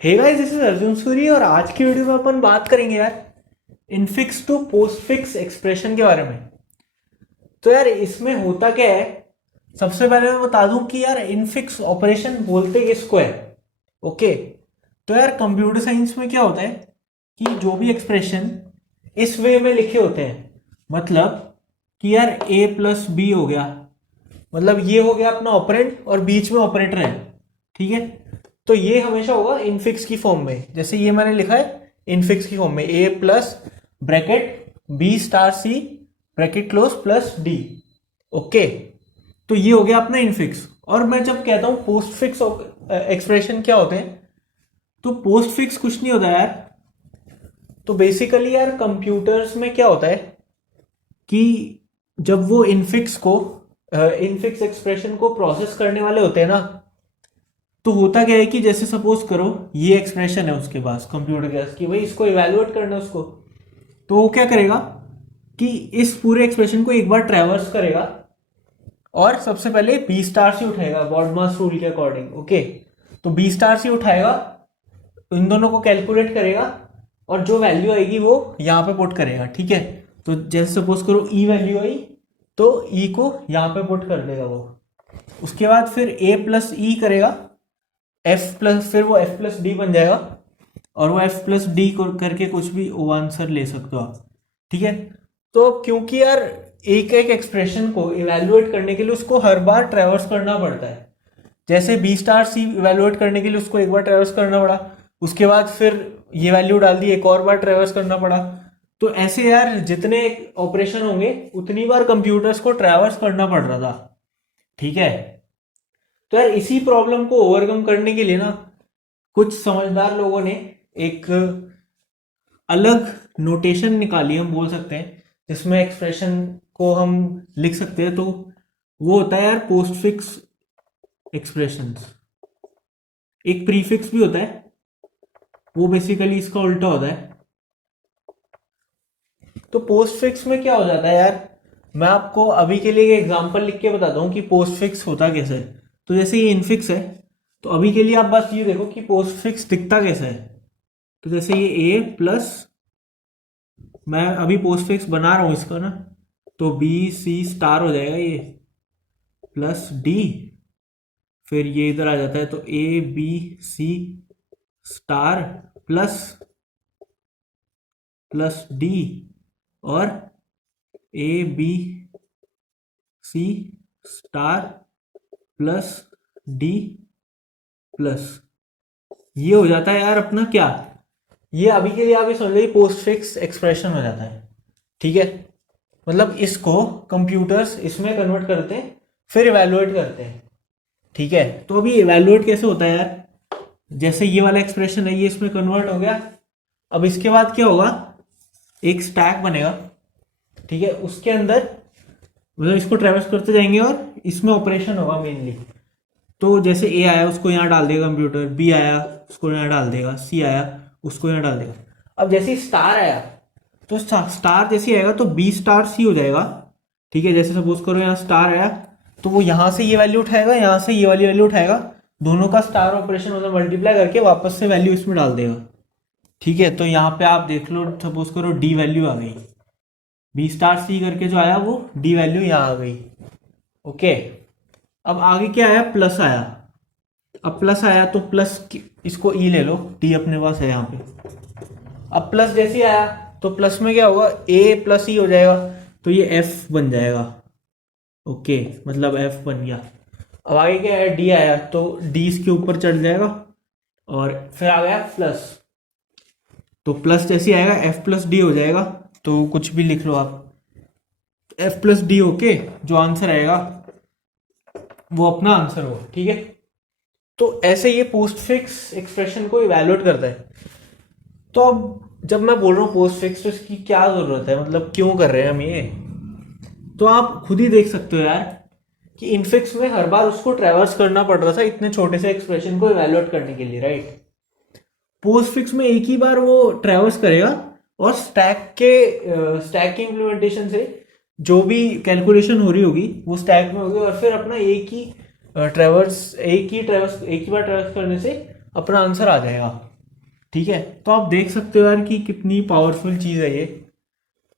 Hey guys, this is Arjun Suri और आज की वीडियो में अपन बात करेंगे यार इनफिक्स टू पोस्टफिक्स एक्सप्रेशन के बारे में। तो यार इसमें होता क्या है, सबसे पहले मैं बता दूं कि यार इनफिक्स ऑपरेशन बोलते किसको है। ओके, तो यार कंप्यूटर साइंस में क्या होता है कि जो भी एक्सप्रेशन इस वे में लिखे होते हैं, मतलब कि यार a प्लस बी हो गया, मतलब ये हो गया अपना ऑपरेंड और बीच में ऑपरेटर है। ठीक है, तो ये हमेशा होगा इनफिक्स की फॉर्म में। जैसे ये मैंने लिखा है इनफिक्स की फॉर्म में, A plus bracket B star C bracket close plus D. Okay, तो ये हो गया अपना इनफिक्स। और मैं जब कहता हूं पोस्ट फिक्स एक्सप्रेशन क्या होते हैं, तो पोस्ट फिक्स कुछ नहीं होता यार। तो बेसिकली यार कंप्यूटर्स में क्या होता है कि जब वो इनफिक्स एक्सप्रेशन को प्रोसेस करने वाले होते हैं ना, तो होता क्या है कि जैसे सपोज करो ये एक्सप्रेशन है उसके पास, कंप्यूटर के पास, कि भाई इसको इवेलुएट करना है उसको। तो वो क्या करेगा कि इस पूरे एक्सप्रेशन को एक बार ट्रैवर्स करेगा और सबसे पहले बी स्टार से उठाएगा बॉडमास रूल के अकॉर्डिंग। ओके, तो बी स्टार से उठाएगा, इन दोनों को कैलकुलेट करेगा और जो वैल्यू आएगी वो यहाँ पे पुट करेगा। ठीक है, तो जैसे सपोज करो ई वैल्यू आई, तो ई को यहाँ पे पुट कर देगा वो। उसके बाद फिर ए प्लस ई करेगा, एफ प्लस, फिर वो एफ प्लस डी बन जाएगा और वो एफ प्लस डी को करके कुछ भी वो आंसर ले सकते हो आप। ठीक है, तो क्योंकि यार एक एक एक्सप्रेशन को इवेलुएट करने के लिए उसको हर बार ट्रेवर्स करना पड़ता है। जैसे बी स्टार सी इवेलुएट करने के लिए उसको एक बार ट्रेवर्स करना पड़ा, उसके बाद फिर ये वैल्यू डाल दी, एक और बार ट्रेवर्स करना पड़ा। तो ऐसे यार जितने ऑपरेशन होंगे उतनी बार कंप्यूटर्स को ट्रेवर्स करना पड़ रहा था। ठीक है, तो यार इसी प्रॉब्लम को ओवरकम करने के लिए ना कुछ समझदार लोगों ने एक अलग नोटेशन निकाली, हम बोल सकते हैं, जिसमें एक्सप्रेशन को हम लिख सकते हैं। तो वो होता है यार पोस्टफिक्स एक्सप्रेशंस। एक प्रीफिक्स भी होता है, वो बेसिकली इसका उल्टा होता है। तो पोस्टफिक्स में क्या हो जाता है यार, मैं आपको अभी के लिए एक एग्जांपल लिख के बताता हूँ कि पोस्टफिक्स होता कैसे है। तो जैसे ये इनफिक्स है, तो अभी के लिए आप बस ये देखो कि पोस्टफिक्स दिखता कैसे है। तो जैसे ये ए प्लस, मैं अभी पोस्टफिक्स बना रहा हूँ इसका ना, तो बी सी स्टार हो जाएगा ये, प्लस डी, फिर ये इधर आ जाता है तो A B C star plus plus D, और A B C star plus D plus. ये हो जाता है यार अपना क्या, ये अभी के लिए आप ये समझ लो पोस्ट फिक्स एक्सप्रेशन हो जाता है। ठीक है, मतलब इसको कंप्यूटर्स इसमें कन्वर्ट करते हैं फिर इवेलुएट करते हैं। ठीक है, तो अभी इवेलुएट कैसे होता है यार, जैसे ये वाला एक्सप्रेशन है ये इसमें कन्वर्ट हो गया। अब इसके बाद क्या होगा, एक स्टैक बनेगा। ठीक है, उसके अंदर मतलब इसको ट्रेवर्स करते जाएंगे और इसमें ऑपरेशन होगा मेनली। तो जैसे ए आया उसको यहाँ डाल देगा कंप्यूटर, बी आया उसको यहाँ डाल देगा, सी आया उसको यहाँ डाल देगा। अब जैसे स्टार आया, तो स्टार जैसे आएगा तो बी स्टार सी हो जाएगा। ठीक है, जैसे सपोज करो यहाँ स्टार आया, तो वो यहाँ से ये वैल्यू उठाएगा, यहाँ से ये वाली वैल्यू उठाएगा, दोनों का स्टार ऑपरेशन मतलब मल्टीप्लाई करके वापस से वैल्यू इसमें डाल देगा। ठीक है, तो यहाँ पे आप देख लो, सपोज करो डी वैल्यू आ गई, बी स्टार सी करके जो आया वो डी वैल्यू यहाँ आ गई। ओके, अब आगे क्या आया, प्लस आया। अब प्लस आया तो प्लस इसको ई ले लो, डी अपने पास है यहाँ पे। अब प्लस जैसे आया तो प्लस में क्या होगा, ए प्लस ई हो जाएगा, तो ये एफ बन जाएगा। ओके, मतलब एफ बन गया। अब आगे क्या है, डी आया तो डी इसके ऊपर चढ़ जाएगा और फिर आ गया प्लस, तो प्लस जैसे आएगा एफ प्लस डी हो जाएगा। तो कुछ भी लिख लो आप, एफ प्लस डी होके जो आंसर आएगा वो अपना आंसर होगा। ठीक है, तो ऐसे ये पोस्ट फिक्स एक्सप्रेशन को इवेलुएट करता है। तो अब जब मैं बोल रहा हूँ पोस्ट फिक्स, तो इसकी क्या जरूरत है, मतलब क्यों कर रहे हैं हम ये, तो आप खुद ही देख सकते हो यार कि इनफिक्स में हर बार उसको ट्रेवर्स करना पड़ रहा था इतने छोटे से एक्सप्रेशन को इवेलुएट करने के लिए, राइट। पोस्ट फिक्स में एक ही बार वो ट्रेवर्स करेगा और स्टैक के इम्प्लीमेंटेशन से जो भी कैलकुलेशन हो रही होगी वो स्टैक में होगी, और फिर अपना एक ही बार ट्रेवर्स करने से अपना आंसर आ जाएगा। ठीक है, तो आप देख सकते हो यार कि कितनी पावरफुल चीज़ है ये।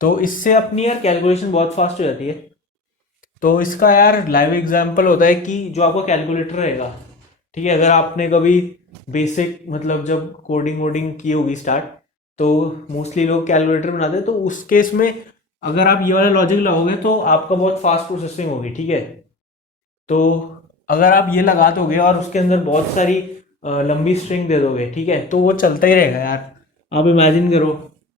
तो इससे अपनी यार कैलकुलेशन बहुत फास्ट हो जाती है। तो इसका यार लाइव एग्जांपल होता है कि जो आपका कैलकुलेटर रहेगा, ठीक है, अगर आपने कभी बेसिक मतलब जब कोडिंग वोडिंग की होगी स्टार्ट, तो मोस्टली लोग कैलकुलेटर बनाते हैं। तो उस केस में अगर आप ये वाला लॉजिक लगाओगे तो आपका बहुत फास्ट प्रोसेसिंग होगी, ठीक है। तो अगर आप ये लगा दोगे और उसके अंदर बहुत सारी लंबी स्ट्रिंग दे दोगे, ठीक है, तो वो चलता ही रहेगा यार। आप इमेजिन करो,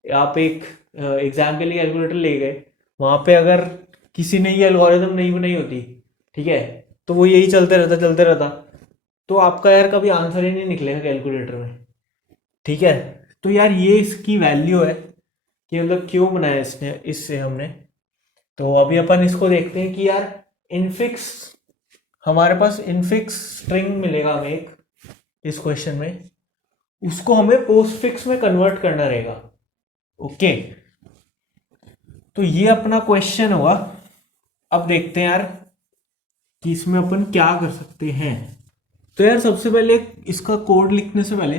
आप एक एग्जाम के लिए कैलकुलेटर ले गए, वहाँ पे अगर किसी ने ये एल्गोरिदम नहीं बनाई होती, ठीक है, तो वो यही चलते रहता, तो आपका यार कभी आंसर ही नहीं निकलेगा कैलकुलेटर में, ठीक है। तो यार ये इसकी वैल्यू है कि मतलब क्यों बनाया इसने, इससे हमने। तो अभी अपन इसको देखते हैं कि यार इनफिक्स, हमारे पास इनफिक्स स्ट्रिंग मिलेगा हमें एक इस क्वेश्चन में, उसको हमें पोस्टफिक्स में कन्वर्ट करना रहेगा। ओके, तो ये अपना क्वेश्चन होगा। अब देखते हैं यार कि इसमें अपन क्या कर सकते हैं। तो यार सबसे पहले इसका कोड लिखने से पहले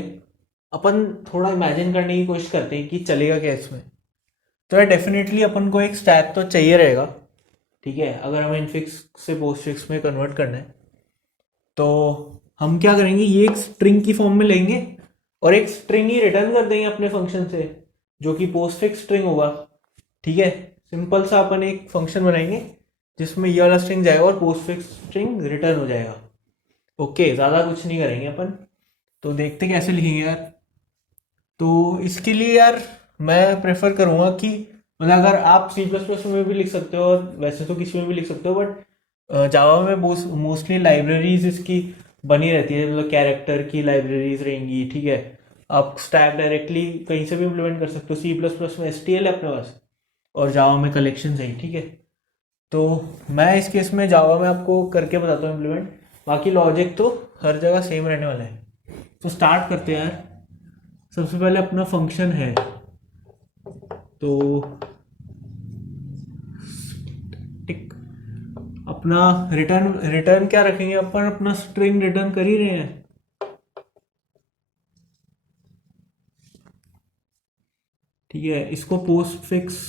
अपन थोड़ा इमेजिन करने की कोशिश करते हैं कि चलेगा क्या इसमें। तो यार डेफिनेटली अपन को एक स्टैक तो चाहिए रहेगा, ठीक है, अगर हमें इनफिक्स से पोस्टफिक्स में कन्वर्ट करना है। तो हम क्या करेंगे, ये एक स्ट्रिंग की फॉर्म में लेंगे और एक स्ट्रिंग ही रिटर्न कर देंगे अपने फंक्शन से, जो कि पोस्टफिक्स स्ट्रिंग होगा, ठीक है। सिंपल सा अपन एक फंक्शन बनाएंगे जिसमें ये वाला स्ट्रिंग जाएगा और पोस्टफिक्स स्ट्रिंग रिटर्न हो जाएगा। ओके, ज़्यादा कुछ नहीं करेंगे अपन। तो देखते कैसे लिखेंगे यार। तो इसके लिए यार मैं प्रेफर करूँगा कि मतलब अगर आप सी प्लस प्लस में भी लिख सकते हो और वैसे तो किसी में भी लिख सकते हो, बट जावा में मोस्टली लाइब्रेरीज इसकी बनी रहती है, मतलब कैरेक्टर की लाइब्रेरीज रहेंगी, ठीक है। आप स्टैक डायरेक्टली कहीं से भी इम्प्लीमेंट कर सकते हो। सी प्लस प्लस में एस टी एल है अपने पास और जावा में कलेक्शन है, ठीक है। तो मैं इस केस में जावा में आपको करके बताता हूँ इम्प्लीमेंट, बाकी लॉजिक तो हर जगह सेम रहने वाला है। तो स्टार्ट करते हैं यार। सबसे पहले अपना फंक्शन है, तो टिक अपना रिटर्न रिटर्न क्या रखेंगे अपन, अपना स्ट्रिंग रिटर्न कर ही रहे हैं, ठीक है। इसको पोस्ट फिक्स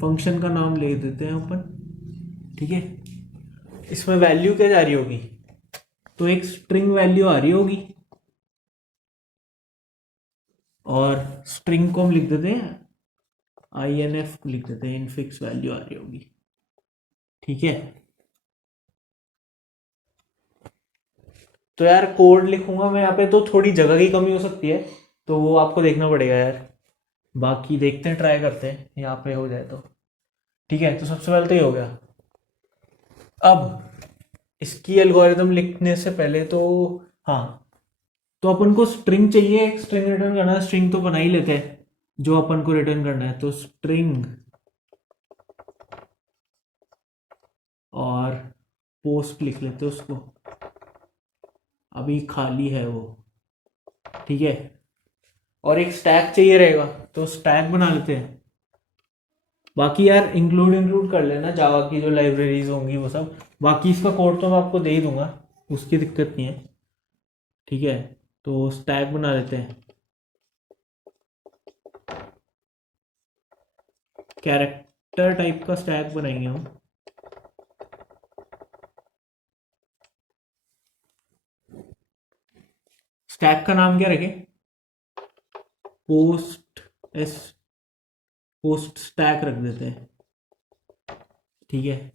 फंक्शन का नाम ले देते हैं अपन, ठीक है। इसमें वैल्यू क्या जा रही होगी, तो एक स्ट्रिंग वैल्यू आ रही होगी और स्ट्रिंग को हम लिख देते हैं INF लिख देते हैं, इनफिक्स वैल्यू आ रही होगी, ठीक है। तो यार कोड लिखूंगा मैं यहाँ पे, तो थोड़ी जगह की कमी हो सकती है, तो वो आपको देखना पड़ेगा यार। बाकी देखते हैं, ट्राई करते हैं यहाँ पे हो जाए तो, ठीक है। तो सबसे पहले तो ये हो गया। अब इसकी एल्गोरिदम लिखने से पहले तो, हाँ, तो अपन को स्ट्रिंग चाहिए, एक स्ट्रिंग रिटर्न करना है। स्ट्रिंग तो बना ही लेते हैं जो अपन को रिटर्न करना है, तो स्ट्रिंग और पोस्ट लिख लेते हैं उसको, अभी खाली है वो, ठीक है। और एक स्टैक चाहिए रहेगा, तो स्टैक बना लेते हैं। बाकी यार इंक्लूड इंक्लूड कर लेना जावा की जो लाइब्रेरीज होंगी वो सब। बाकी इसका कोड तो मैं आपको दे ही दूंगा, उसकी दिक्कत नहीं है, ठीक है। तो स्टैक बना लेते हैं, कैरेक्टर टाइप का स्टैक बनाएंगे हम। स्टैक का नाम क्या रखें, पोस्ट एस पोस्ट स्टैक रख देते हैं, ठीक है।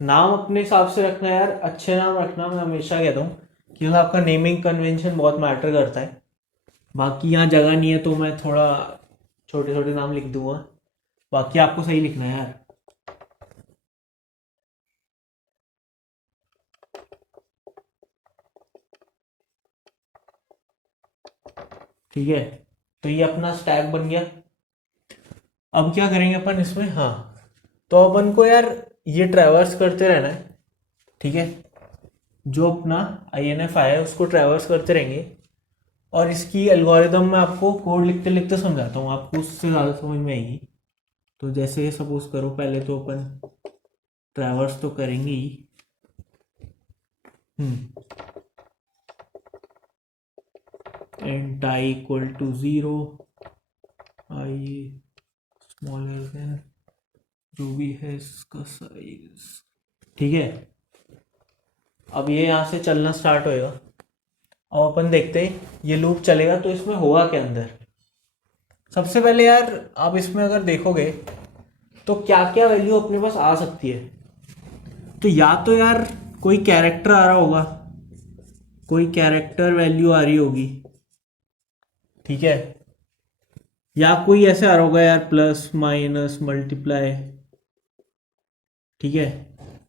नाम अपने हिसाब से रखना यार, अच्छे नाम रखना। मैं हमेशा कहता हूँ क्योंकि आपका नेमिंग कन्वेंशन बहुत मैटर करता है। बाकी यहाँ जगह नहीं है तो मैं थोड़ा छोटे छोटे नाम लिख दूंगा, बाकी आपको सही लिखना है यार। ठीक है, तो ये अपना स्टैक बन गया। अब क्या करेंगे अपन इसमें, हाँ, तो अपन को यार ये ट्रैवर्स करते रहना है, ठीक है। जो अपना INF आया है उसको ट्रैवर्स करते रहेंगे। और इसकी एल्गोरिदम में आपको कोड लिखते लिखते समझाता हूँ, आपको उससे ज़्यादा समझ में आएगी। तो जैसे सपोज करो, पहले तो अपन ट्रैवर्स तो करेंगे ही। Hmm and I equal to 0, I smaller than जो भी है इसका साइज। ठीक है, अब ये यहाँ से चलना स्टार्ट होएगा। अब अपन देखते हैं ये लूप चलेगा तो इसमें होगा क्या अंदर। सबसे पहले यार आप इसमें अगर देखोगे तो क्या क्या वैल्यू अपने पास आ सकती है। तो या तो यार कोई कैरेक्टर आ रहा होगा, कोई कैरेक्टर वैल्यू आ रही होगी, ठीक है, या कोई ऐसे आ रहा होगा यार प्लस माइनस मल्टीप्लाई, ठीक है,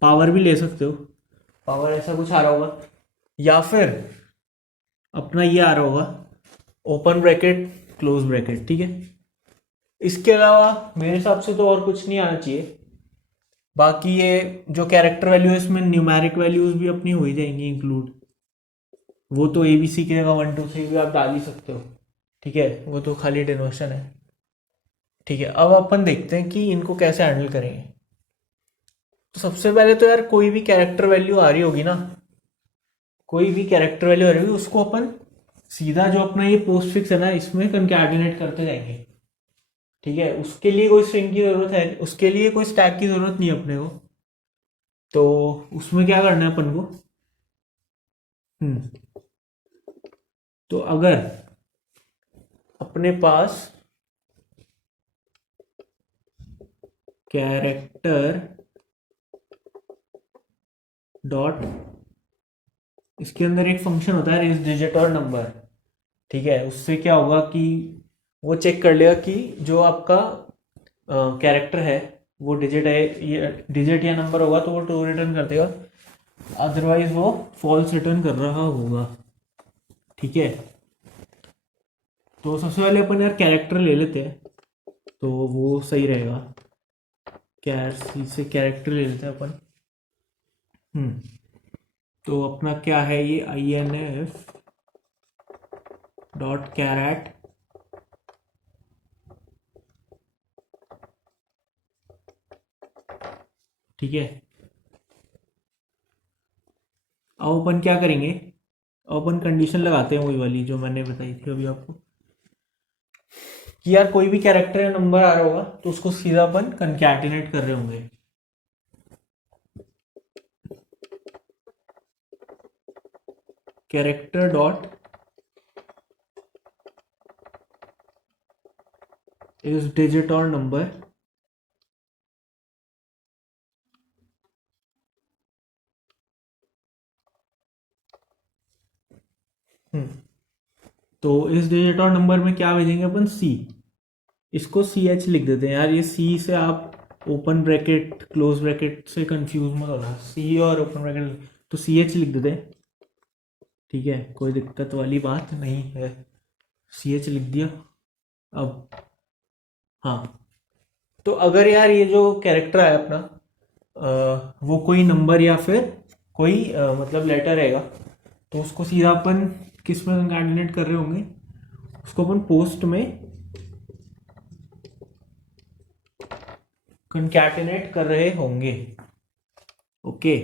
पावर भी ले सकते हो, पावर ऐसा कुछ आ रहा होगा, या फिर अपना ये आ रहा होगा ओपन ब्रैकेट क्लोज ब्रैकेट, ठीक है। इसके अलावा मेरे हिसाब से तो और कुछ नहीं आना चाहिए। बाकी ये जो कैरेक्टर वैल्यू है इसमें न्यूमेरिक वैल्यूज भी अपनी हो ही जाएंगी इंक्लूड, वो तो ABC की जगह 1 2 3 भी आप डाल ही सकते हो, ठीक है, वो तो खाली डिनोशन है। ठीक है, अब अपन देखते हैं कि इनको कैसे हैंडल करेंगे। तो सबसे पहले तो यार कोई भी कैरेक्टर वैल्यू आ रही होगी ना, कोई भी कैरेक्टर वैल्यू आ रही होगी उसको अपन सीधा जो अपना ये पोस्ट फिक्स है ना इसमें कंकैटिनेट करते जाएंगे, ठीक है। उसके लिए कोई स्ट्रिंग की जरूरत है, उसके लिए कोई स्टैक की जरूरत नहीं अपने को। तो उसमें क्या करना है अपन को, तो अगर अपने पास कैरेक्टर डॉट, इसके अंदर एक फंक्शन होता है रेज डिजिट और नंबर, ठीक है, उससे क्या होगा कि वो चेक कर लेगा कि जो आपका कैरेक्टर है वो डिजिट है, ये डिजिट या नंबर होगा तो वो ट्रू रिटर्न कर देगा, अदरवाइज वो फॉल्स रिटर्न कर रहा होगा, ठीक है। तो सबसे पहले अपन यार कैरेक्टर ले लेते हैं तो वो सही रहेगा, कैर सी से कैरेक्टर ले लेते हैं अपन। तो अपना क्या है ये INF डॉट कैरेट, ठीक है। अब अपन क्या करेंगे, अब अपन कंडीशन लगाते हैं वही वाली जो मैंने बताई थी अभी आपको, कि यार कोई भी कैरेक्टर या नंबर आ रहा होगा तो उसको सीधा अपन कंकैटिनेट कर रहे होंगे। कैरेक्टर डॉट इज डिजिट और नंबर, तो इस डिजिट और नंबर में क्या भेजेंगे अपन C, इसको CH लिख देते हैं यार। ये C से आप ओपन ब्रैकेट क्लोज ब्रैकेट से कंफ्यूज मत होना, C और ओपन ब्रैकेट तो CH लिख देते हैं, ठीक है, कोई दिक्कत वाली बात नहीं है, CH लिख दिया। अब हाँ, तो अगर यार ये जो कैरेक्टर है अपना वो कोई नंबर या फिर कोई मतलब लेटर रहेगा तो उसको सीधा अपन किस में कंकैटिनेट कर रहे होंगे, उसको अपन पोस्ट में कंकैटिनेट कर रहे होंगे, ओके।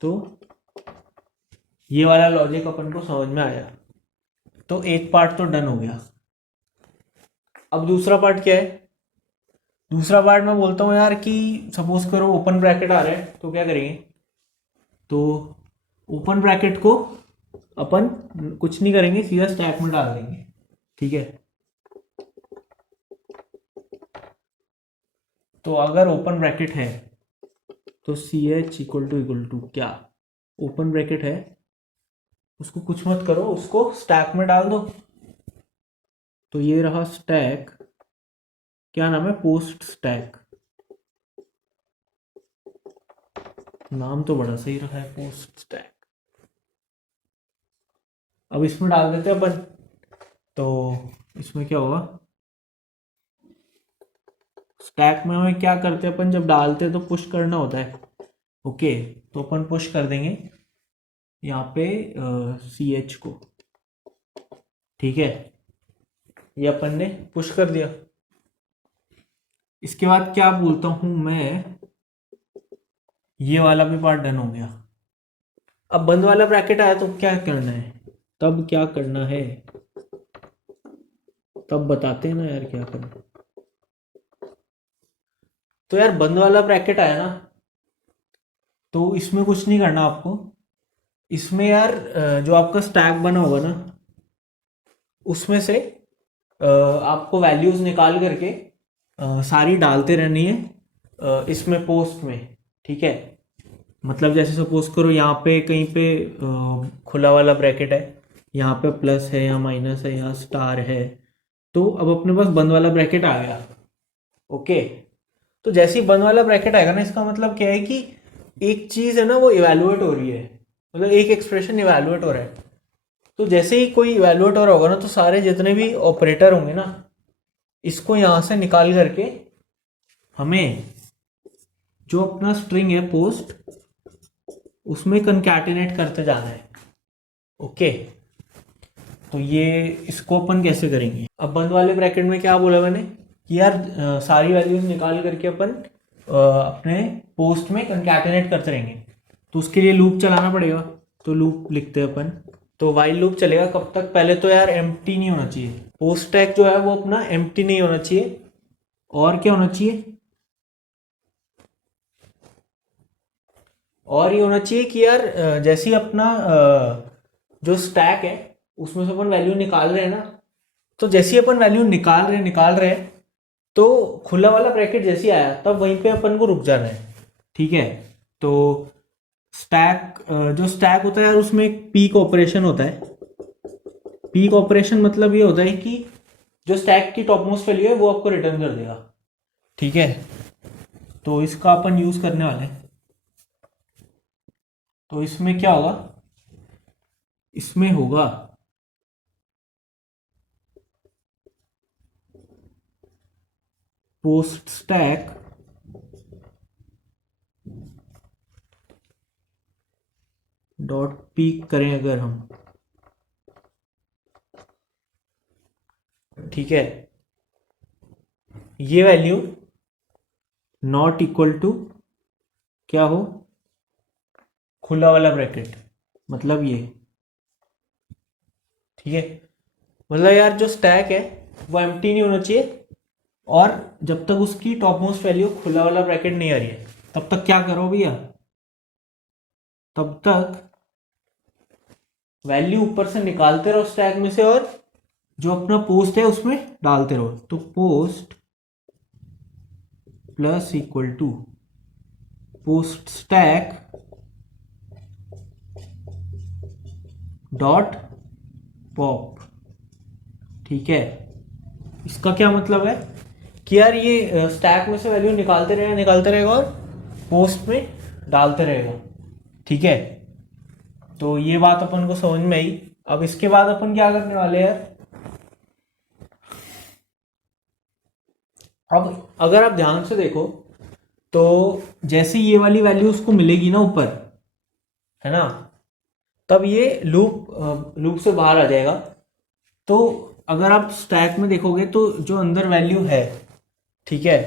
तो ये वाला लॉजिक अपन को समझ में आया, तो एक पार्ट तो डन हो गया। अब दूसरा पार्ट क्या है, दूसरा पार्ट मैं बोलता हूँ यार कि सपोज करो ओपन ब्रैकेट आ रहा है तो क्या करेंगे, तो ओपन ब्रैकेट को अपन कुछ नहीं करेंगे, सीधा स्टैक में डाल देंगे, ठीक है। तो अगर ओपन ब्रैकेट है तो CH इक्वल टू क्या, ओपन ब्रैकेट है उसको कुछ मत करो, उसको स्टैक में डाल दो। तो ये रहा स्टैक, क्या नाम है, पोस्ट स्टैक, नाम तो बड़ा सही रखा है पोस्ट स्टैक। अब इसमें डाल देते हैं अपन, तो इसमें क्या होगा, स्टैक में हमें क्या करते हैं अपन, जब डालते हैं तो पुश करना होता है, ओके। तो अपन पुश कर देंगे यहाँ पे CH को, ठीक है, ये अपन ने पुश कर दिया। इसके बाद क्या बोलता हूं मैं, ये वाला भी पार्ट डन हो गया। अब बंद वाला ब्रैकेट आया तो क्या करना है, तब क्या करना है, तब बताते हैं ना यार क्या करें। तो यार बंद वाला ब्रैकेट आया ना, तो इसमें कुछ नहीं करना आपको। इसमें यार जो आपका स्टैक बना होगा ना, उसमें से आपको वैल्यूज निकाल करके सारी डालते रहनी है इसमें पोस्ट में। ठीक है, मतलब जैसे सपोज करो यहाँ पे कहीं पे खुला वाला ब्रैकेट है, यहाँ पे प्लस है, यहाँ माइनस है, यहाँ स्टार है, तो अब अपने पास बंद वाला ब्रैकेट आ गया। ओके, तो जैसे ही बंद वाला ब्रैकेट आएगा ना, इसका मतलब क्या है कि एक चीज़ है ना वो इवेलुएट हो रही है, मतलब एक एक्सप्रेशन इवेलुएट हो रहा है। तो जैसे ही कोई इवेलुएट हो रहा होगा ना, तो सारे जितने भी ऑपरेटर होंगे ना, इसको यहाँ से निकाल करके हमें जो अपना स्ट्रिंग है पोस्ट, उसमें कंकैटिनेट करते जाना है। ओके, तो ये इसको अपन कैसे करेंगे? अब बंद वाले ब्रैकेट में क्या बोला मैंने कि यार सारी वैल्यूज निकाल करके अपन अपने पोस्ट में कंकैटिनेट करते रहेंगे। तो उसके लिए लूप चलाना पड़ेगा, तो लूप लिखते हैं अपन। तो वाइल लूप चलेगा कब तक? पहले तो यार एम्प्टी नहीं होना चाहिए, पोस्ट टैग जो है वो अपना एम्प्टी नहीं होना चाहिए। और क्या होना चाहिए? और ये होना चाहिए कि यार जैसे ही अपना जो स्टैक है उसमें से अपन वैल्यू निकाल रहे हैं ना, तो जैसे ही अपन वैल्यू निकाल रहे हैं, तो खुला वाला ब्रैकेट जैसे ही आया तब वहीं पे अपन को रुक जाना है। ठीक है, तो स्टैक जो स्टैक होता है यार, उसमें एक पीक ऑपरेशन होता है। पीक ऑपरेशन मतलब ये होता है कि जो स्टैक की टॉप मोस्ट वैल्यू है वो आपको रिटर्न कर देगा। ठीक है, तो इसका अपन यूज करने वाले हैं। तो इसमें क्या होगा? इसमें होगा पोस्ट स्टैक डॉट पीक करें अगर हम, ठीक है, ये वैल्यू नॉट इक्वल टू क्या हो? खुला वाला ब्रैकेट, मतलब ये। ठीक है, मतलब यार जो स्टैक है वो एम्प्टी नहीं होना चाहिए, और जब तक उसकी टॉप मोस्ट वैल्यू खुला वाला ब्रैकेट नहीं आ रही है, तब तक क्या करो भैया? तब तक वैल्यू ऊपर से निकालते रहो स्टैक में से, और जो अपना पोस्ट है उसमें डालते रहो। तो post plus equal to post stack dot pop. ठीक है, इसका क्या मतलब है कि यार ये स्टैक में से वैल्यू निकालते रहेगा और पोस्ट में डालते रहेगा। ठीक है, तो ये बात अपन को समझ में आई। अब इसके बाद अपन क्या करने वाले हैं यार? अब अगर आप ध्यान से देखो, तो जैसे ये वाली वैल्यू उसको मिलेगी ना ऊपर, है ना, तब ये लूप से बाहर आ जाएगा। तो अगर आप स्टैक में देखोगे तो जो अंदर वैल्यू है, ठीक है,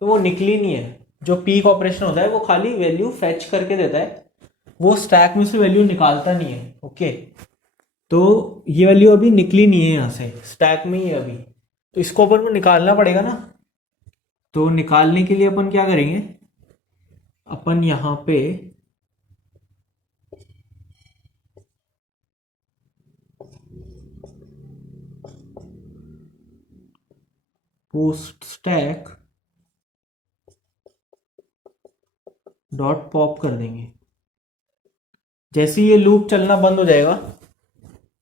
तो वो निकली नहीं है। जो पीक ऑपरेशन होता है वो खाली वैल्यू फेच करके देता है, वो स्टैक में से वैल्यू निकालता नहीं है। ओके, तो ये वैल्यू अभी निकली नहीं है यहाँ से, स्टैक में ही है अभी, तो इसको अपन को निकालना पड़ेगा ना। तो निकालने के लिए अपन क्या करेंगे? अपन यहाँ पे पोस्ट स्टैक डॉट पॉप कर देंगे। जैसे ये लूप चलना बंद हो जाएगा,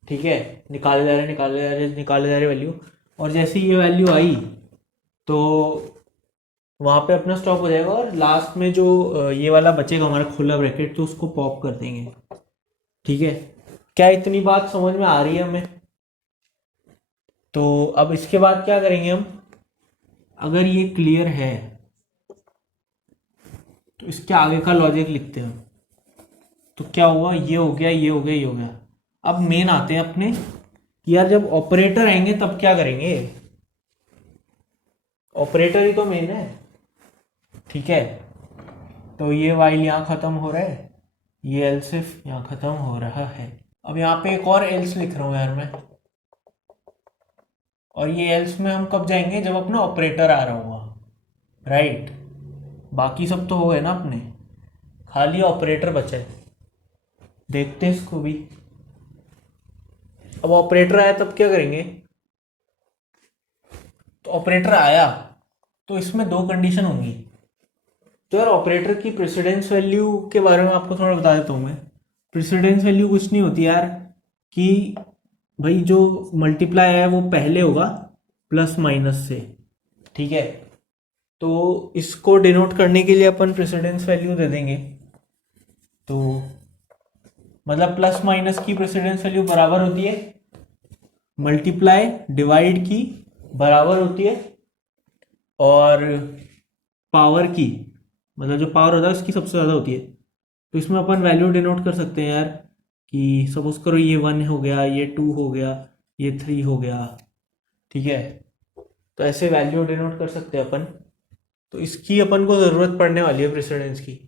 ठीक है, निकाले जा रहे वैल्यू, और जैसे ये वैल्यू आई तो वहाँ पे अपना स्टॉप हो जाएगा, और लास्ट में जो ये वाला बचेगा हमारा खुला ब्रैकेट, तो उसको पॉप कर देंगे। ठीक है, क्या इतनी बात समझ में आ रही है हमें? तो अब इसके बाद क्या करेंगे हम? अगर ये क्लियर है तो इसके आगे का लॉजिक लिखते हैं। तो क्या हुआ? ये हो गया, ये हो गया, ये हो गया। अब मेन आते हैं अपने कि यार जब ऑपरेटर आएंगे तब क्या करेंगे? ऑपरेटर ही तो मेन है। ठीक है, तो ये वाइल यहाँ खत्म हो रहा है, ये एल्सिफ यहाँ खत्म हो रहा है। अब यहाँ पे एक और एल्स लिख रहा हूँ यार मैं, और ये एल्स में हम कब जाएंगे, जब अपना ऑपरेटर आ रहा होगा, राइट। बाकी सब तो हो गए ना अपने, खाली ऑपरेटर बचा है। देखते हैं इसको भी। अब ऑपरेटर आया तब क्या करेंगे, तो ऑपरेटर आया तो इसमें दो कंडीशन होंगी। तो यार ऑपरेटर की प्रेसिडेंस वैल्यू के बारे में आपको थोड़ा बता देता हूँ मैं। प्रेसिडेंस वैल्यू कुछ नहीं होती यार, कि भाई जो मल्टीप्लाई है वो पहले होगा प्लस माइनस से, ठीक है। तो इसको डिनोट करने के लिए अपन प्रेसिडेंस वैल्यू दे देंगे। तो मतलब प्लस माइनस की प्रेसिडेंस वैल्यू बराबर होती है मल्टीप्लाई डिवाइड की बराबर होती है, और पावर की, मतलब जो पावर होता है उसकी सबसे ज़्यादा होती है। तो इसमें अपन वैल्यू डिनोट कर सकते हैं यार, कि सपोज करो ये 1 हो गया, ये 2 हो गया, ये 3 हो गया, ठीक है। तो ऐसे वैल्यू डिनोट कर सकते हैं अपन। तो इसकी अपन को ज़रूरत पड़ने वाली है प्रेसिडेंस की।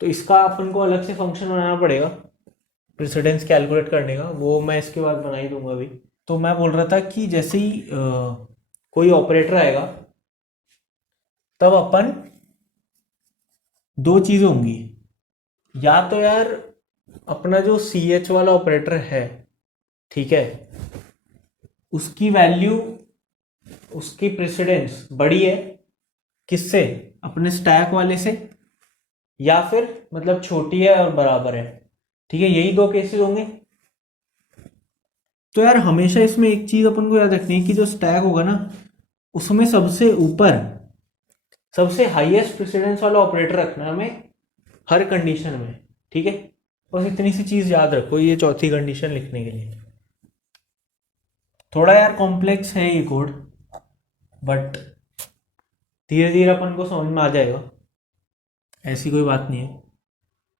तो इसका अपन को अलग से फंक्शन बनाना पड़ेगा प्रेसिडेंस कैलकुलेट करने का, वो मैं इसके बाद बना ही दूंगा अभी। तो मैं बोल रहा था कि जैसे ही कोई ऑपरेटर आएगा तब अपन दो चीज़ होंगी, या तो यार अपना जो सी एच वाला ऑपरेटर है, ठीक है, उसकी वैल्यू, उसकी प्रेसिडेंस बड़ी है किससे, अपने स्टैक वाले से, या फिर मतलब छोटी है और बराबर है, ठीक है। यही दो केसेस होंगे। तो यार हमेशा इसमें एक चीज अपन को याद रखनी है कि जो स्टैक होगा ना, उसमें सबसे ऊपर सबसे हाईएस्ट प्रेसिडेंस वाला ऑपरेटर रखना है हमें हर कंडीशन में, ठीक है। बस इतनी सी चीज याद रखो ये चौथी कंडीशन लिखने के लिए। थोड़ा यार कॉम्प्लेक्स है ये कोड, बट धीरे धीरे अपन को समझ में आ जाएगा, ऐसी कोई बात नहीं है।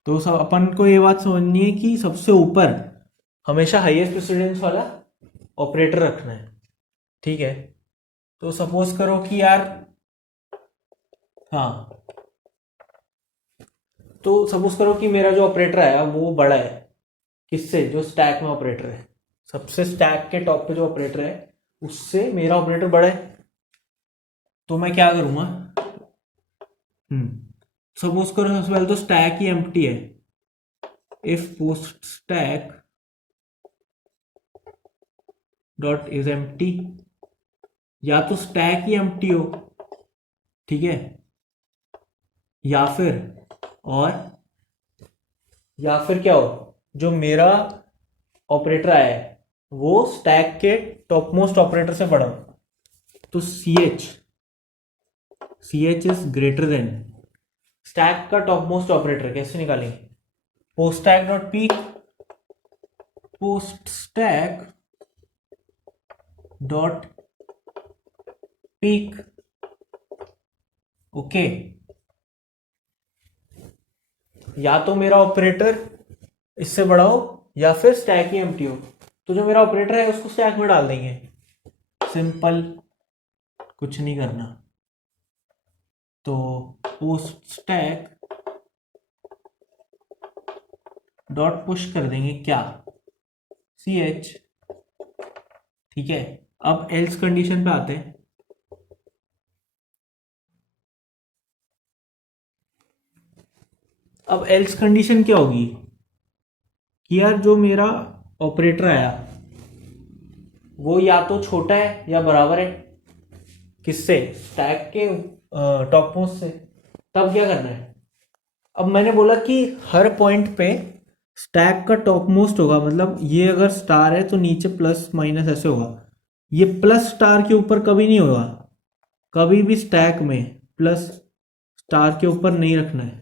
तो सब अपन को ये बात समझनी है कि सबसे ऊपर हमेशा हाईएस्ट प्रेसिडेंस वाला ऑपरेटर रखना है, ठीक है। तो सपोज करो कि यार, हाँ, तो सपोज करो कि मेरा जो ऑपरेटर है वो बड़ा है किससे, जो स्टैक में ऑपरेटर है, सबसे स्टैक के टॉप पे जो ऑपरेटर है उससे मेरा ऑपरेटर बड़ा है। तो मैं क्या करूंगा, सपोज करो सबसे पहले तो स्टैक ही एम्प्टी है। If post stack dot is empty, या तो स्टैक ही एम्प्टी हो, ठीक है, या फिर, और या फिर क्या हो, जो मेरा ऑपरेटर आया है वो स्टैक के टॉप मोस्ट ऑपरेटर से बड़ा हो। तो C H is greater than stack का टॉप मोस्ट ऑपरेटर कैसे निकालेंगे, post stack dot peek, post stack dot peek, okay. या तो मेरा ऑपरेटर इससे बड़ा हो या फिर स्टैक ही एम्प्टी हो। तो जो मेरा ऑपरेटर है उसको स्टैक में डाल देंगे, सिंपल, कुछ नहीं करना। तो पोस्ट स्टैक डॉट पुश कर देंगे क्या, सी एच, ठीक है। अब एल्स कंडीशन पे आते हैं। अब एल्स कंडीशन क्या होगी कि यार जो मेरा ऑपरेटर आया वो या तो छोटा है या बराबर है किससे, स्टैक के टॉप मोस्ट से। तब क्या करना है, अब मैंने बोला कि हर पॉइंट पे स्टैक का टॉप मोस्ट होगा, मतलब ये अगर स्टार है तो नीचे प्लस माइनस ऐसे होगा। ये प्लस स्टार के ऊपर कभी नहीं होगा, कभी भी स्टैक में प्लस स्टार के ऊपर नहीं रखना है,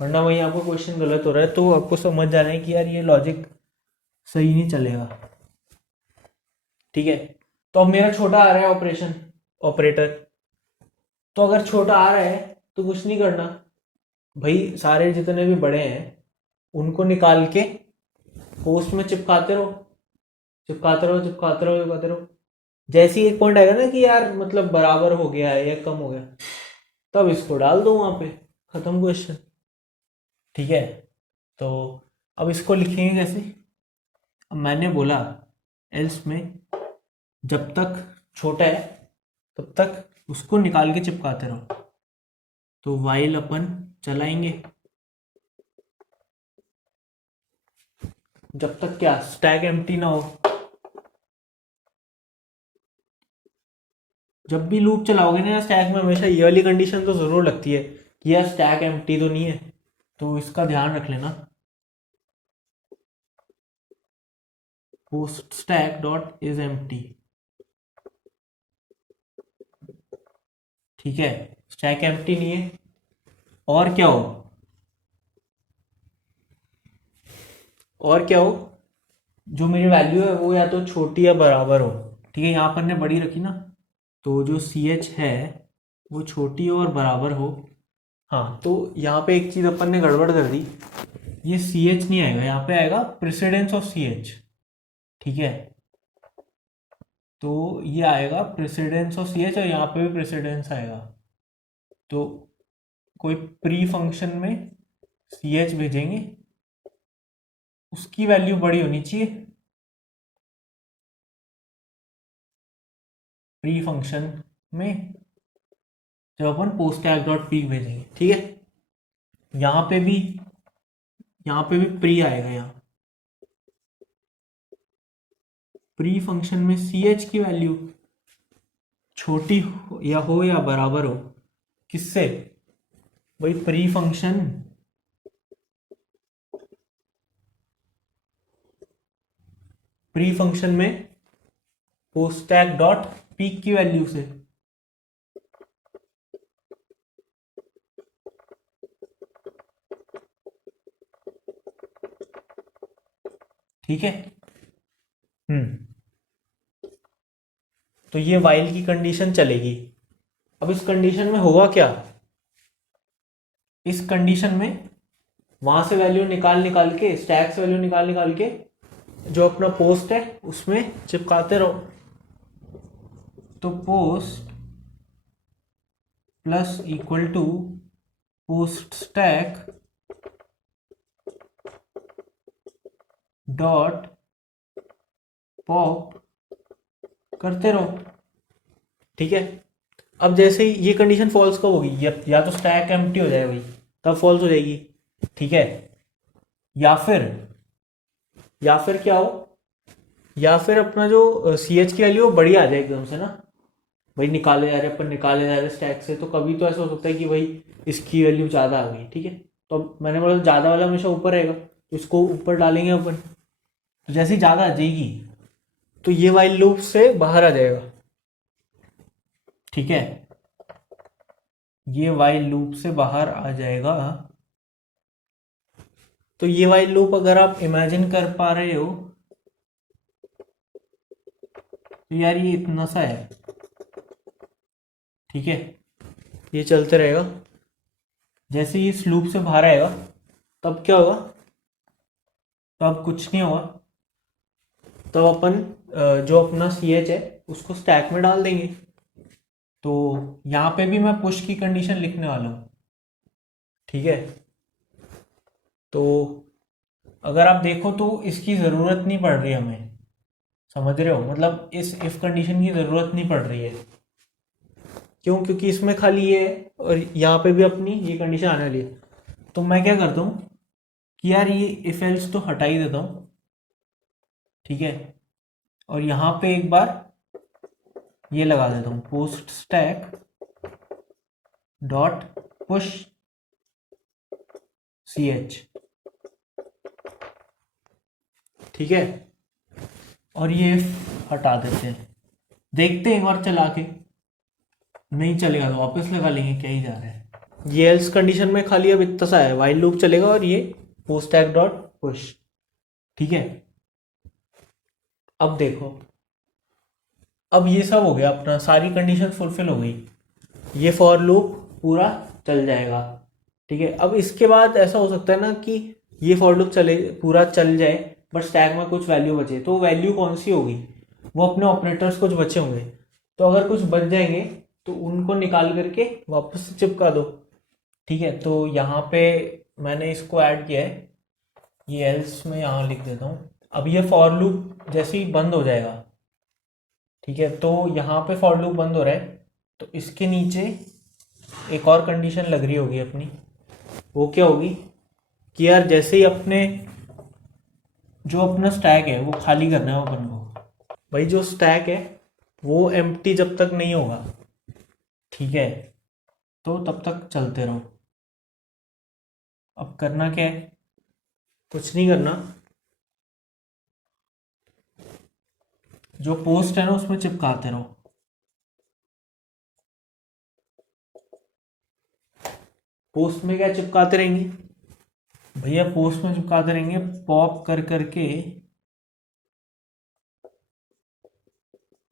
वरना वहीं आपको क्वेश्चन गलत हो रहा है। तो आपको समझ जाना है कि यार ये लॉजिक सही नहीं चलेगा, ठीक है। तो अब मेरा छोटा आ रहा है ऑपरेशन ऑपरेटर, तो अगर छोटा आ रहा है तो कुछ नहीं करना भाई, सारे जितने भी बड़े हैं उनको निकाल के पोस्ट में चिपकाते रहो, चिपकाते रहो, चिपकाते रहो, चिपकाते रहो। जैसे ही एक पॉइंट आएगा ना कि यार मतलब बराबर हो गया है या कम हो गया, तब इसको डाल दो वहां पे, खत्म क्वेश्चन, ठीक है। तो अब इसको लिखेंगे कैसे, अब मैंने बोला एल्स में जब तक छोटा है तब तक उसको निकाल के चिपकाते रहो। तो वाइल अपन चलाएंगे जब तक क्या स्टैक एम्प्टी ना हो। जब भी लूप चलाओगे ना स्टैक में हमेशा ये वाली कंडीशन तो जरूर लगती है कि यार स्टैक एम्प्टी तो नहीं है, तो इसका ध्यान रख लेना। Post stack dot is empty, ठीक है, स्टैक एम्प्टी नहीं है। और क्या हो, और क्या हो, जो मेरी वैल्यू है वो या तो छोटी या बराबर हो, ठीक है, यहाँ पर ने बड़ी रखी ना, तो जो सी एच है वो छोटी और बराबर हो। हाँ, तो यहाँ पे एक चीज़ अपन ने गड़बड़ कर दी, ये सी एच नहीं आएगा, यहाँ पे आएगा प्रेसिडेंस ऑफ सी एच, ठीक है। तो ये आएगा प्रेसिडेंस ऑफ सी एच और यहाँ पे भी प्रेसिडेंस आएगा। तो कोई प्री फंक्शन में सी एच भेजेंगे, उसकी वैल्यू बड़ी होनी चाहिए प्री फंक्शन में जब अपन पोस्ट टैग डॉट पी भेजेंगे, ठीक है। यहाँ पे भी प्री आएगा, यहाँ प्री फंक्शन में सी एच की वैल्यू छोटी हो या बराबर हो, किससे, वही प्री फंक्शन में पोस्ट टैग डॉट पीक की वैल्यू से, ठीक है। तो ये वाइल की कंडीशन चलेगी। अब इस कंडीशन में होगा क्या, इस कंडीशन में वहां से वैल्यू निकाल के, स्टैक से वैल्यू निकाल के जो अपना पोस्ट है उसमें चिपकाते रहो। तो post plus equal to post stack dot pop करते रहो, ठीक है। अब जैसे ही ये कंडीशन फॉल्स कब होगी, या तो स्टैक एम्प्टी हो जाए भाई, तब फॉल्स हो जाएगी, ठीक है। या फिर क्या हो, या फिर अपना जो सी एच की वैल्यू बड़ी आ जाए एकदम से ना, भाई निकाले जा रहे स्टैक से, तो कभी तो ऐसा हो सकता है कि भाई इसकी वैल्यू ज़्यादा आ गई, ठीक है। तो अब मैंने बोला ज़्यादा वाला हमेशा ऊपर रहेगा, तो इसको ऊपर डालेंगे अपन, तो जैसे ही ज़्यादा आ जाएगी तो ये वाइल लूप से बाहर आ जाएगा, ठीक है। ये वाइल लूप से बाहर आ जाएगा। तो ये वाइल लूप अगर आप इमेजिन कर पा रहे हो तो यार ये इतना सा है, ठीक है, ये चलते रहेगा। जैसे ये इस लूप से बाहर आएगा तब क्या होगा, तब कुछ नहीं होगा, तब अपन जो अपना सी एच है उसको स्टैक में डाल देंगे। तो यहाँ पे भी मैं पुश की कंडीशन लिखने वाला हूँ, ठीक है। तो अगर आप देखो तो इसकी ज़रूरत नहीं पड़ रही हमें, समझ रहे हो, मतलब इस इफ कंडीशन की ज़रूरत नहीं पड़ रही है। क्यों, क्योंकि इसमें खाली ये है और यहाँ पे भी अपनी ये कंडीशन आने वाली है। तो मैं क्या करता हूँ कि यार ये इफ एल्स तो हटा ही देता हूँ, ठीक है, और यहाँ पे एक बार ये लगा देता हूँ post stack dot push C H, ठीक है, और ये हटा देते हैं। देखते हैं एक बार चला के, नहीं चलेगा तो वापस लगा लेंगे, क्या ही जा रहा है। ये एल्स कंडीशन में खाली अब इतना सा है, वाइल लूप चलेगा और ये पोस्ट टैग डॉट पुश, ठीक है। अब देखो, अब ये सब हो गया अपना, सारी कंडीशन फुलफिल हो गई, ये फॉर लूप पूरा चल जाएगा, ठीक है। अब इसके बाद ऐसा हो सकता है ना कि ये फॉर लूप पूरा चल जाए बट स्टैक में कुछ वैल्यू बचे, तो वैल्यू कौन सी होगी, वो अपने ऑपरेटर्स कुछ बचे होंगे, तो अगर कुछ बच जाएंगे तो उनको निकाल करके वापस चिपका दो, ठीक है। तो यहाँ पे मैंने इसको ऐड किया है, ये एल्स में यहाँ लिख देता हूँ। अब ये फॉर लूप जैसे ही बंद हो जाएगा, ठीक है, तो यहाँ पे फॉर लूप बंद हो रहा है, तो इसके नीचे एक और कंडीशन लग रही होगी अपनी। वो क्या होगी कि यार जैसे ही अपने जो अपना स्टैक है वो खाली करना है अपन को, भाई जो स्टैक है वो एम्प्टी जब तक नहीं होगा, ठीक है, तो तब तक चलते रहो। अब करना क्या है, कुछ नहीं करना, जो पोस्ट है ना उसमें चिपकाते रहो। पोस्ट में क्या चिपकाते रहेंगे भैया, पोस्ट में चिपकाते रहेंगे पॉप कर करके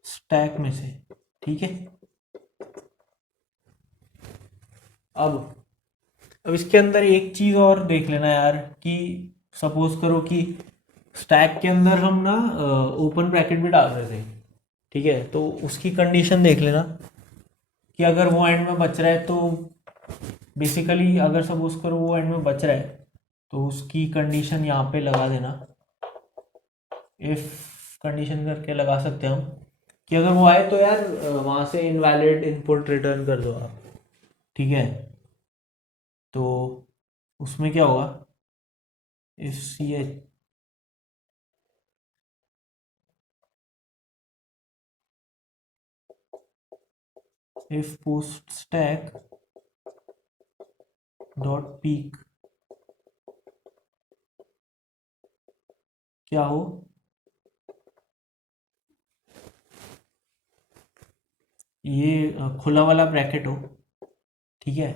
स्टैक में से, ठीक है। अब अब इसके अंदर एक चीज और देख लेना यार, कि सपोज करो कि स्टैक के अंदर हम ना ओपन ब्रैकेट भी डाल रहे थे, ठीक है, तो उसकी कंडीशन देख लेना कि अगर वो एंड में बच रहा है तो बेसिकली अगर सपोज करो वो एंड में बच रहा है तो उसकी कंडीशन यहाँ पे लगा देना, इफ कंडीशन करके लगा सकते हैं हम कि अगर वो आए तो यार वहाँ से इनवैलिड इनपुट रिटर्न कर दो आप, ठीक है। तो उसमें क्या होगा, if C H if post stack dot peek क्या हो, ये खुला वाला ब्रैकेट हो, ठीक है।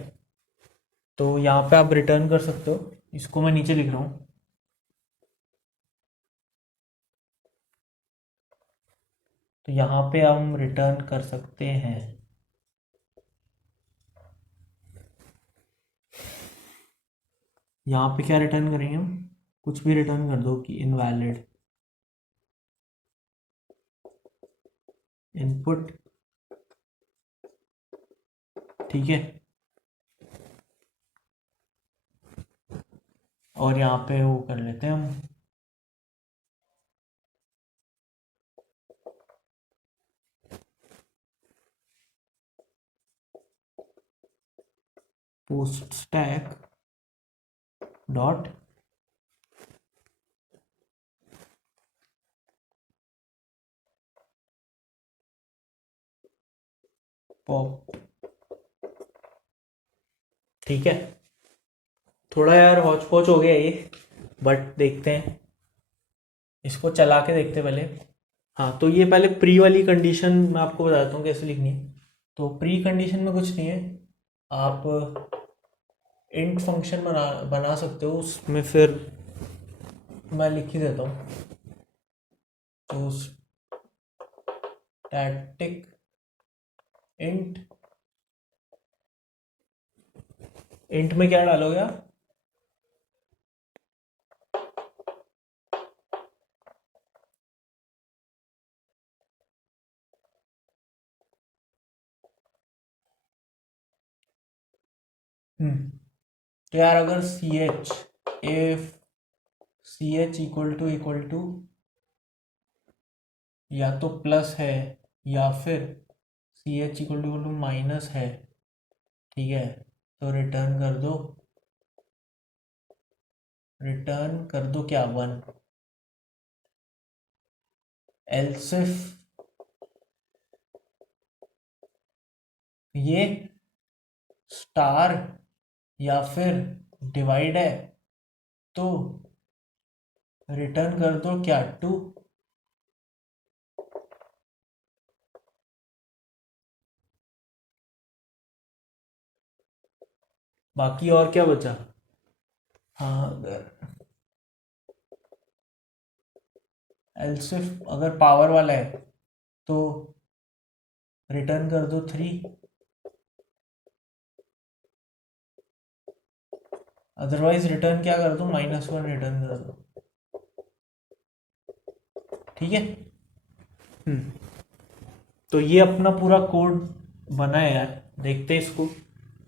तो यहाँ पे आप रिटर्न कर सकते हो, इसको मैं नीचे लिख रहा हूँ। तो यहाँ पे हम रिटर्न कर सकते हैं, यहाँ पे क्या रिटर्न करेंगे हम, कुछ भी रिटर्न कर दो कि इनवैलिड इनपुट, ठीक है। और यहाँ पे वो कर लेते हैं हम, पोस्ट स्टैक डॉट पॉप, ठीक है। थोड़ा यार हौच पौच हो गया ये, बट देखते हैं, इसको चला के देखते हैं पहले। हाँ, तो ये पहले प्री वाली कंडीशन मैं आपको बताता हूँ कैसे लिखनी है। तो प्री कंडीशन में कुछ नहीं है, आप इंट फंक्शन बना सकते हो, उसमें फिर मैं लिख ही देता हूँ। तो स्टैटिक इंट, इंट में क्या डालोगे आप, तो यार अगर C H, if C H equal to या तो प्लस है या फिर C H equal to minus है, ठीक है, तो रिटर्न कर दो क्या, वन। एल्सिफ ये स्टार या फिर डिवाइड है तो रिटर्न कर दो क्या, टू। बाकी और क्या बचा, हाँ अगर एल्सिफ अगर पावर वाला है तो रिटर्न कर दो थ्री, अदरवाइज रिटर्न क्या कर दो, -1 रिटर्न कर दो, ठीक है। तो ये अपना पूरा कोड बना है यार, देखते हैं इसको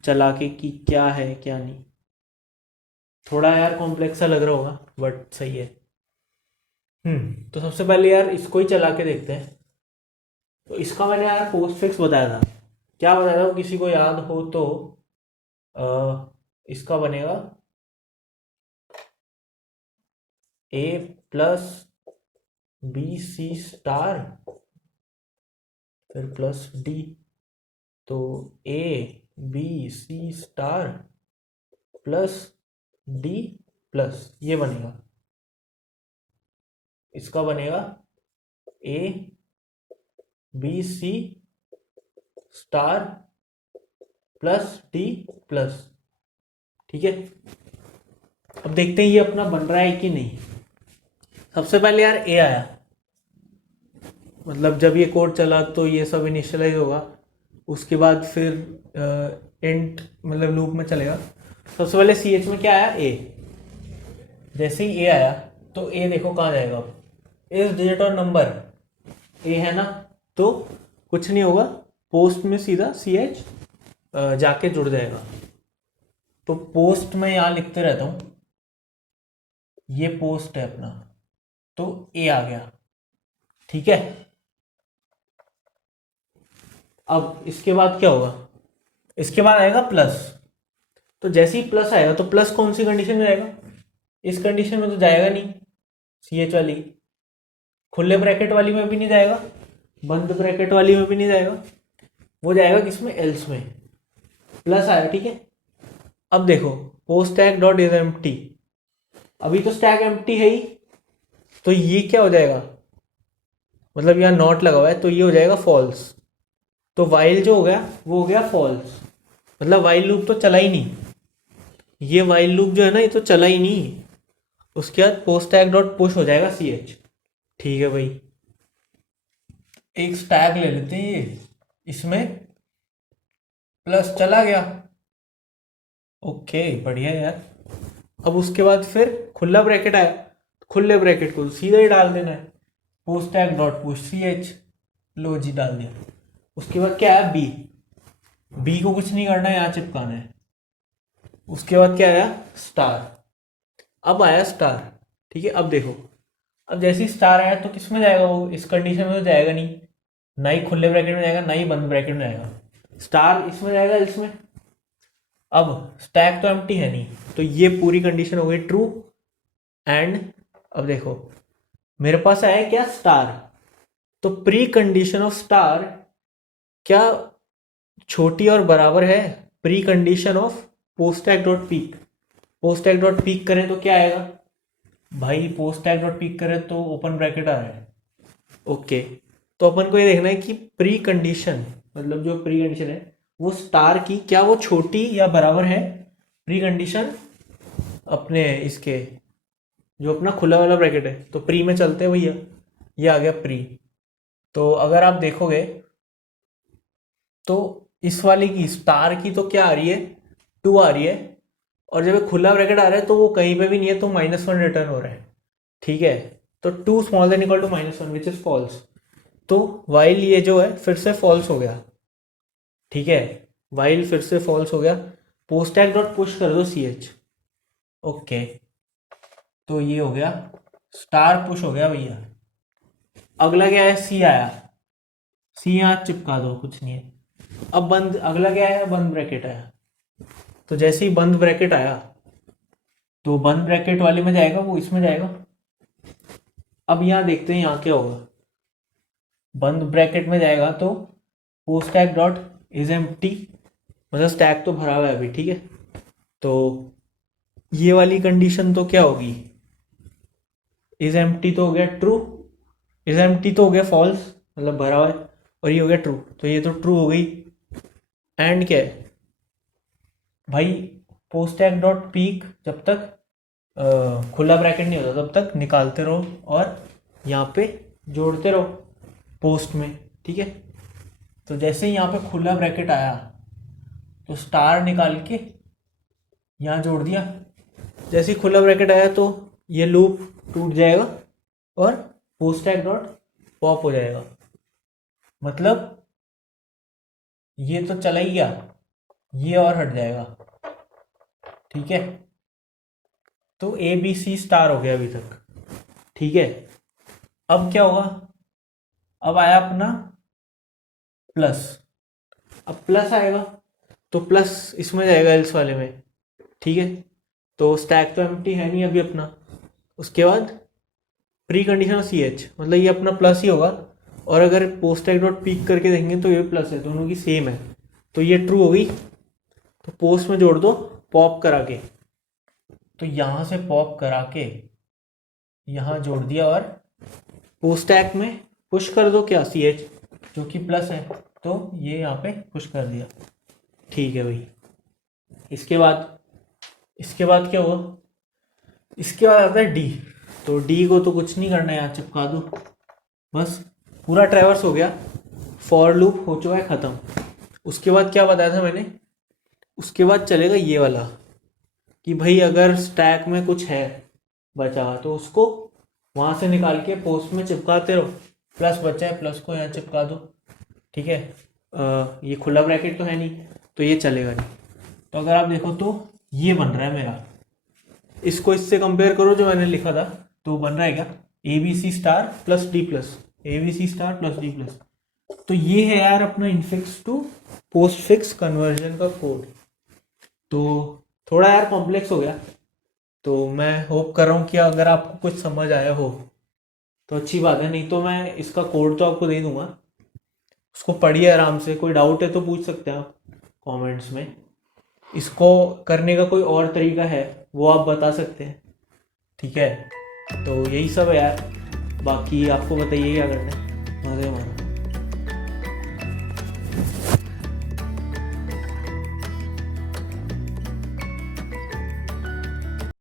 चला के कि क्या है क्या नहीं। थोड़ा यार कॉम्प्लेक्स सा लग रहा होगा बट सही है। तो सबसे पहले यार इसको ही चला के देखते हैं। तो इसका मैंने यार पोस्ट फिक्स बताया था, क्या बताया था किसी को याद हो तो? इसका बनेगा A plus B C star फिर प्लस डी, तो A B C star plus D plus ये बनेगा। इसका बनेगा A B C star plus D plus. ठीक है, अब देखते हैं ये अपना बन रहा है कि नहीं। सबसे पहले यार ए आया, मतलब जब ये कोड चला तो ये सब इनिशियलाइज होगा, उसके बाद फिर इंट मतलब लूप में चलेगा। सबसे पहले सी एच में क्या आया? ए। जैसे ही ए आया तो ए देखो कहाँ जाएगा, अब इस डिजिट और नंबर ए है ना, तो कुछ नहीं होगा, पोस्ट में सीधा सी एच जाके जुड़ जाएगा। तो पोस्ट में यहाँ लिखते रहता हूँ, ये पोस्ट है अपना, तो ए आ गया। ठीक है, अब इसके बाद क्या होगा? इसके बाद आएगा प्लस। तो जैसे ही प्लस आएगा तो प्लस कौन सी कंडीशन में आएगा? इस कंडीशन में तो जाएगा नहीं, सी एच वाली, खुले ब्रैकेट वाली में भी नहीं जाएगा, बंद ब्रैकेट वाली में भी नहीं जाएगा, वो जाएगा किसमें? एल्स में। प्लस आया, ठीक है। अब देखो post stack dot is empty, अभी तो स्टैक एम्प्टी है ही, तो ये क्या हो जाएगा? मतलब यहाँ नॉट लगा हुआ है तो ये हो जाएगा फॉल्स। तो वाइल जो हो गया वो हो गया फॉल्स, मतलब वाइल लूप तो चला ही नहीं, ये वाइल लूप जो है ना ये तो चला ही नहीं। उसके बाद पोस्ट टैग डॉट पुश हो जाएगा सी एच। ठीक है भाई, एक स्टैग ले लेते हैं, ये इसमें प्लस चला गया, ओके बढ़िया यार। अब उसके बाद फिर खुला ब्रैकेट आया, खुले ब्रैकेट को सीधा ही डाल देना है, post tag dot push C H, लो जी डाल दिया। उसके बाद क्या है? बी। बी को कुछ नहीं करना है, यहाँ चिपकाना है। उसके बाद क्या आया? स्टार। अब आया स्टार, ठीक है। अब देखो, अब जैसे ही स्टार आया तो किस में जाएगा वो? इस कंडीशन में तो जाएगा नहीं, ना ही खुले ब्रैकेट में जाएगा ना ही बंद ब्रैकेट में जाएगा, स्टार इसमें जाएगा, इसमें। अब स्टैक तो एम्प्टी है नहीं, तो ये पूरी कंडीशन हो गई ट्रू। एंड अब देखो मेरे पास आया क्या? स्टार। तो प्री कंडीशन ऑफ स्टार क्या छोटी और बराबर है pre condition of post tag dot peek. Post tag dot peak करें तो क्या आएगा भाई? पोस्ट टैग डॉट पीक करें तो ओपन ब्रैकेट आ रहा है, ओके। तो अपन को ये देखना है कि प्री कंडीशन, मतलब जो प्री कंडीशन है वो स्टार की क्या वो छोटी या बराबर है प्री कंडीशन अपने इसके, जो अपना खुला वाला ब्रैकेट है। तो प्री में चलते हैं भैया, ये आ गया प्री। तो अगर आप देखोगे तो इस वाले की स्टार की तो क्या आ रही है? 2 आ रही है, और जब ये खुला ब्रैकेट आ रहा है तो वो कहीं पे भी नहीं है, तो -1 रिटर्न हो रहा है। ठीक है, तो 2 small than equal to -1 which is false. तो वाइल ये जो है फिर से फॉल्स हो गया। ठीक है, वाइल फिर से फॉल्स हो गया। पोस्ट टैग डॉट पुश कर दो सी एच, ओके। तो ये हो गया, स्टार पुश हो गया भैया। अगला क्या है? सी आया, सी यहाँ चिपका दो, कुछ नहीं है। अब बंद, अगला क्या है? बंद ब्रैकेट आया। तो जैसे ही बंद ब्रैकेट आया तो बंद ब्रैकेट वाले में जाएगा, वो इसमें जाएगा। अब यहाँ देखते हैं यहाँ क्या होगा। बंद ब्रैकेट में जाएगा तो post tag dot is empty, मतलब स्टैक तो भरा हुआ है अभी, ठीक है। तो ये वाली कंडीशन तो क्या होगी? इज एम्प्टी तो हो गया ट्रू, इज एम्प्टी तो हो गया फॉल्स, मतलब भरा हुआ है, और ये हो गया ट्रू, तो ये तो ट्रू हो गई। एंड क्या है भाई? पोस्ट टैग डॉट पीक जब तक खुला ब्रैकेट नहीं होता तब तक निकालते रहो और यहाँ पे जोड़ते रहो पोस्ट में, ठीक है। तो जैसे ही यहाँ पे खुला ब्रैकेट आया तो स्टार निकाल के यहाँ जोड़ दिया। जैसे ही खुला ब्रैकेट आया तो ये लूप टूट जाएगा और पोस्ट टैग डॉट पॉप हो जाएगा, मतलब ये तो चला ही गया, ये और हट जाएगा। ठीक है, तो ए बी सी स्टार हो गया अभी तक। ठीक है, अब क्या होगा? अब आया अपना प्लस, अब प्लस आएगा तो प्लस इसमें जाएगा एल्स वाले में, ठीक है। तो स्टैक तो एम्प्टी है नहीं अभी अपना। उसके बाद प्री कंडीशन सी एच, मतलब ये अपना प्लस ही होगा, और अगर पोस्ट स्टैक डॉट पीक करके देखेंगे तो ये प्लस है, दोनों की सेम है, तो ये ट्रू होगी। तो पोस्ट में जोड़ दो पॉप करा के, तो यहाँ से पॉप करा के यहाँ जोड़ दिया, और पोस्ट स्टैक में पुश कर दो क्या, सी एच जो कि प्लस है, तो ये यहाँ पे पुश कर दिया, ठीक है भाई। इसके बाद क्या हुआ, इसके बाद आता है डी। तो डी को तो कुछ नहीं करना है, यहाँ चिपका दो बस, पूरा ट्रैवर्स हो गया, फॉर लूप हो चुका है ख़त्म। उसके बाद क्या बताया था मैंने, उसके बाद चलेगा ये वाला कि भाई अगर स्टैक में कुछ है बचा तो उसको वहाँ से निकाल के पोस्ट में चिपकाते रहो, प्लस बचा है प्लस को यहाँ चिपका दो, ठीक है। ये खुला ब्रैकेट तो है नहीं तो ये चलेगा नहीं। तो अगर आप देखो तो ये बन रहा है मेरा, इसको इससे कंपेयर करो जो मैंने लिखा था, तो बन रहा है क्या, A B C star plus D plus, A B C star plus D plus. तो ये है यार अपना infix to postfix conversion का कोड। तो थोड़ा यार कॉम्प्लेक्स हो गया, तो मैं होप कर रहा हूँ कि अगर आपको कुछ समझ आया हो तो अच्छी बात है, नहीं तो मैं इसका कोड तो आपको दे दूंगा, उसको पढ़िए आराम से, कोई डाउट है तो पूछ सकते हैं आप कमेंट्स में। इसको करने का कोई और तरीका है वो आप बता सकते हैं, ठीक है। तो यही सब है यार, बाकी आपको बताइए क्या करना है, मज़े मारो।